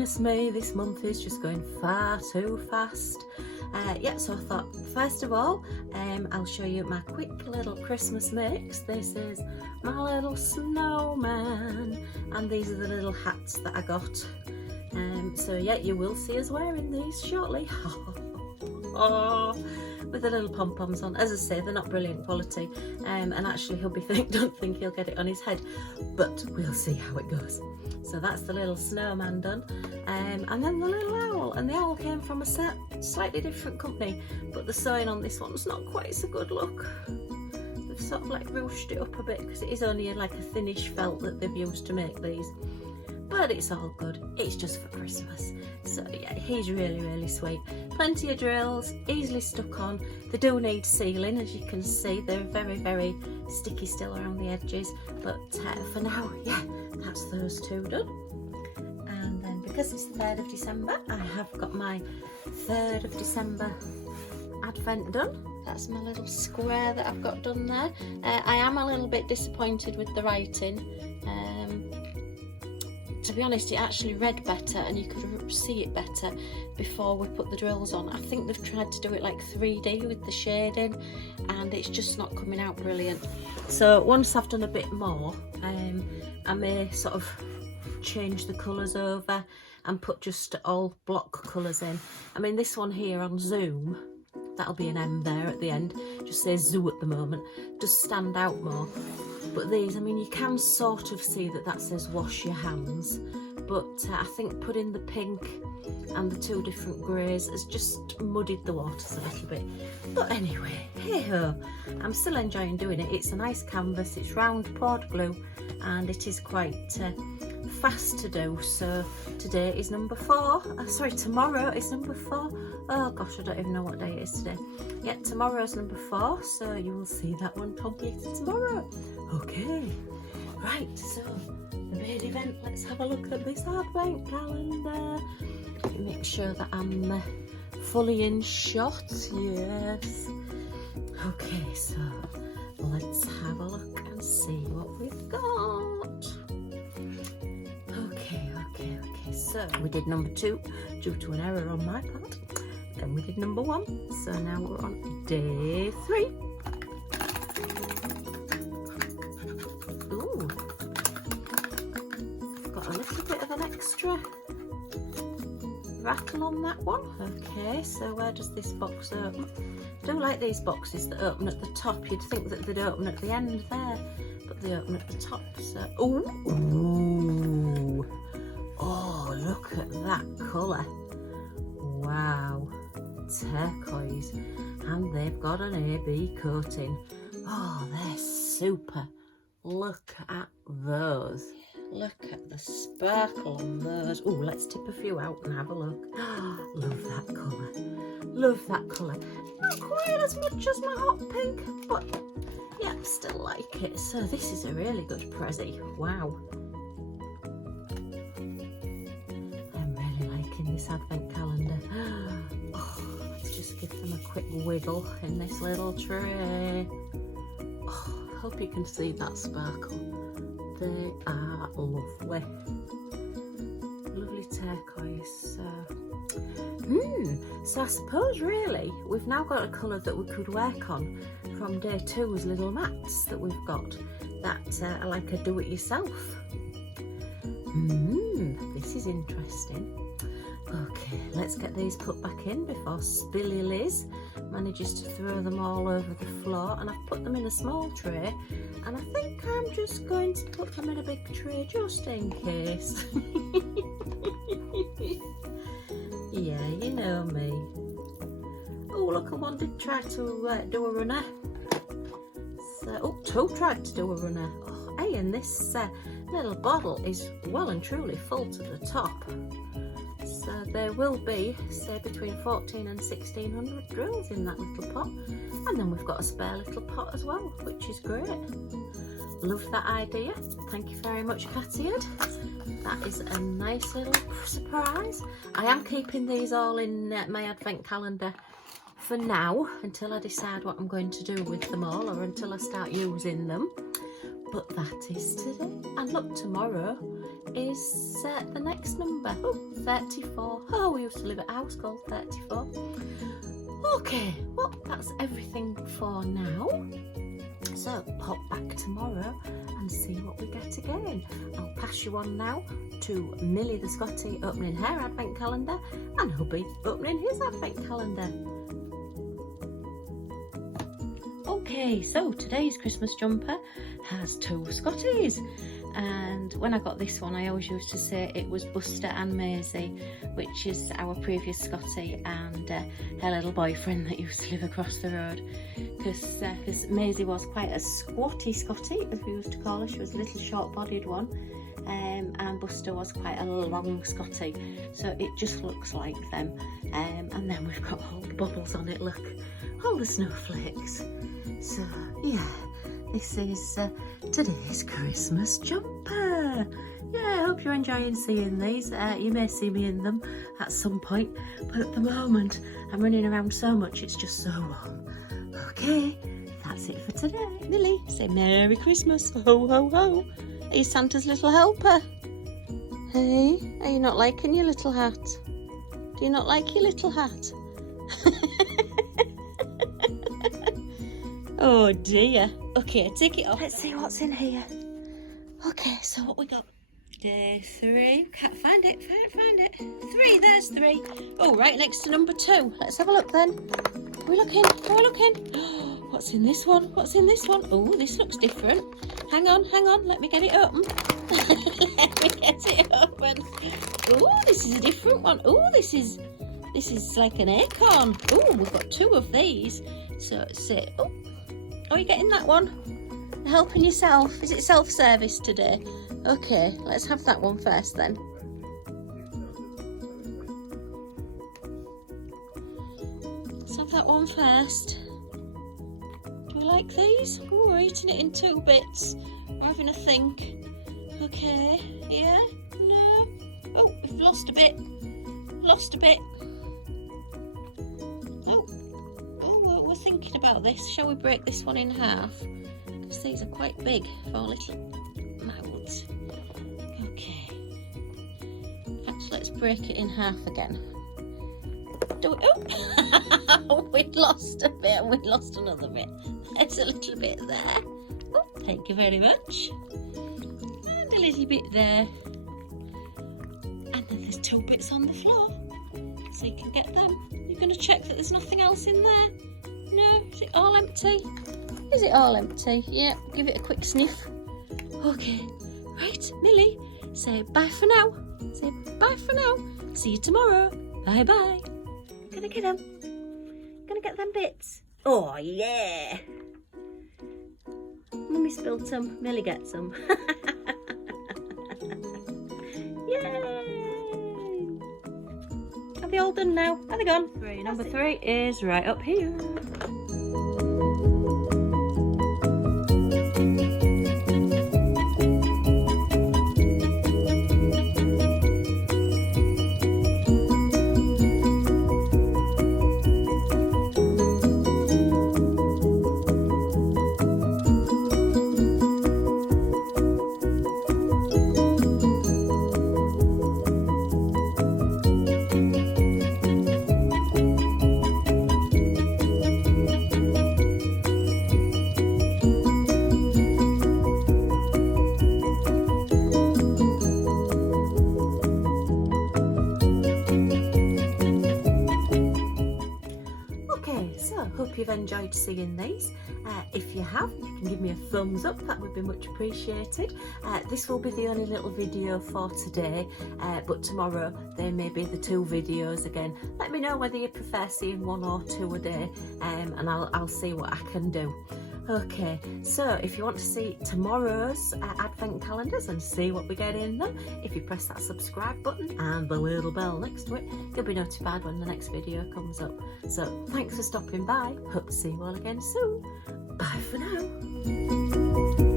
goodness me, this month is just going far too fast. Yeah, so I thought, first of all, I'll show you my quick little Christmas mix. This is my little snowman, and these are the little hats that I got. So yeah, you will see us wearing these shortly. With the little pom-poms on. As I say, they're not brilliant quality, and actually Hubby don't think he'll get it on his head, but we'll see how it goes. So that's the little snowman done, and then the little owl, and the owl came from a slightly different company, but the sewing on this one's not quite so good. Look, they've sort of like ruched it up a bit because it is only like a thinnish felt that they've used to make these, but it's all good. It's just for Christmas. So yeah, he's really sweet. Plenty of drills, easily stuck on. They do need sealing, as you can see. They're very sticky still around the edges, but for now, yeah, that's those two done. And then because it's the 3rd of December, I have got my 3rd of December advent done. That's my little square that I've got done there. I am a little bit disappointed with the writing. To be honest, it actually read better and you could see it better before we put the drills on. I think they've tried to do it like 3D with the shading, and it's just not coming out brilliant. So once I've done a bit more, I may sort of change the colours over and put just all block colours in. I mean, this one here on Zoom, that'll be an M there at the end, just says zoo at the moment, does stand out more. But these, I mean, you can sort of see that says wash your hands, but I think putting the pink and the two different greys has just muddied the waters a little bit. But anyway, hey ho, I'm still enjoying doing it. It's a nice canvas, it's round poured glue, and it is quite fast to do. So today is number 4. Sorry, tomorrow is number 4. Oh gosh, I don't even know what day it is today. Yeah, tomorrow's number 4, so you will see that one completed tomorrow. Okay, right, so the main event, let's have a look at this advent calendar. Make sure that I'm fully in shot, yes. Okay, so let's have a look and see what we've got. Okay, so we did number 2 due to an error on my part. Then we did number 1, so now we're on day 3. Ooh, got a little bit of an extra rattle on that one. Okay, so where does this box open? I do like these boxes that open at the top. You'd think that they'd open at the end there, but they open at the top. So, ooh, oh, look at that colour. Wow, turquoise, and they've got an AB coating. Oh, they're super. Look at those. Look at the sparkle on those. Oh, let's tip a few out and have a look. Love that colour. Love that colour. Not quite as much as my hot pink, but yeah, still like it. So this is a really good prezzy. Wow. I'm really liking this advent calendar. Oh, let's just give them a quick wiggle in this little tray. Oh, I hope you can see that sparkle. They are lovely. Lovely turquoise. So I suppose really we've now got a colour that we could work on from day 2's little mats that we've got that are like a do-it-yourself. This is interesting. Okay, let's get these put back in before Spilly Liz manages to throw them all over the floor. And I've put them in a small tray, and I think I'm just going to put them in a big tray just in case. Yeah, you know me. Oh, look, one did try to do a runner. So, 2 tried to do a runner. Oh, hey, and this little bottle is well and truly full to the top. So there will be, say, between 14 and 1600 drills in that little pot. And then we've got a spare little pot as well, which is great. Love that idea. Thank you very much, Cateared. That is a nice little surprise. I am keeping these all in my advent calendar for now, until I decide what I'm going to do with them all, or until I start using them. But that is today. And look, tomorrow is the next number. Oh, 34. Oh, we used to live at a house called 34. Okay, well, that's everything for now. So pop back tomorrow and see what we get again. I'll pass you on now to Milly the Scottie opening her advent calendar and Hubby opening his advent calendar. Okay, so today's Christmas jumper has 2 Scotties, and when I got this one I always used to say it was Buster and Maisie, which is our previous Scottie and her little boyfriend that used to live across the road, because Maisie was quite a squatty Scottie, as we used to call her. She was a little short bodied one, and Buster was quite a long Scottie, so it just looks like them. And then we've got all the bubbles on it, look, all the snowflakes. So yeah, this is today's Christmas jumper. Yeah, I hope you're enjoying seeing these. You may see me in them at some point, but at the moment I'm running around so much it's just so warm. Okay, that's it for today. Milly, say Merry Christmas. Ho ho ho. Are you Santa's little helper? Hey, are you not liking your little hat? Do you not like your little hat? Oh dear. Okay, take it off. Let's see what's in here. Okay, so what we got? Day 3. Can't find it. Find it. 3. There's 3. Oh, right next to number 2. Let's have a look then. Are we looking? Are we looking? What's in this one? What's in this one? Oh, this looks different. Hang on. Let me get it open. Let me get it open. Oh, this is a different one. Oh, this is like an acorn. Oh, we've got 2 of these. So say, oh, are you getting that one? You're helping yourself. Is it self-service today? Okay, let's have that one first then. Let's have that one first. Do you like these? Oh, we're eating it in 2 bits. We're having a think. Okay, yeah, no. Oh, we've lost a bit. Oh, we're thinking about this. Shall we break this one in half? Because these are quite big for little mouths. Okay. In fact, let's break it in half again. Do it. Oh, we'd lost a bit. We lost another bit. There's a little bit there. Oh, thank you very much. And a little bit there. And then there's 2 bits on the floor. So you can get them. You're going to check that there's nothing else in there. No? Is it all empty? Is it all empty? Yeah, give it a quick sniff. Okay. Right, Milly, say bye for now. Say bye for now. See you tomorrow. Bye bye. Gonna get them. Gonna get them bits. Oh, yeah. Mummy spilled some. Milly gets some. Yay! Are they all done now? Are they gone? 3. Number 3 is right up here. Hope you've enjoyed seeing these. If you have, you can give me a thumbs up, that would be much appreciated. This will be the only little video for today, but tomorrow there may be the 2 videos again. Let me know whether you prefer seeing 1 or 2 a day, and I'll see what I can do. Okay, so if you want to see tomorrow's advent calendars and see what we get in them, if you press that subscribe button and the little bell next to it, you'll be notified when the next video comes up. So thanks for stopping by. Hope to see you all again soon. Bye for now.